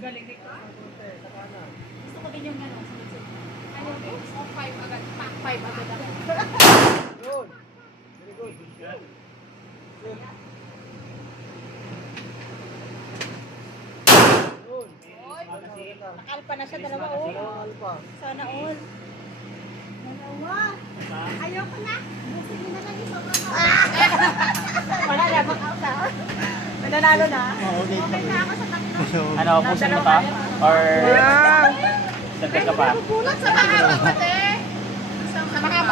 Galing ka? Gusto ko din yung gano'n. Sunod-sunod. Ano ko? O 5 agad. 5 agad ako. Yun. Very good. Yun. Nakalpa na siya, dalawa all. Alpa. Sana all. Dalawa. Ayoko na. Busin mo na lang yung sobrang wala na, back out na. Nananalo na. Okay na ako sa tatlo. Ano, pusin mo ta? Or Wow. dagdag ka pa? Bulot sa mga kapatid.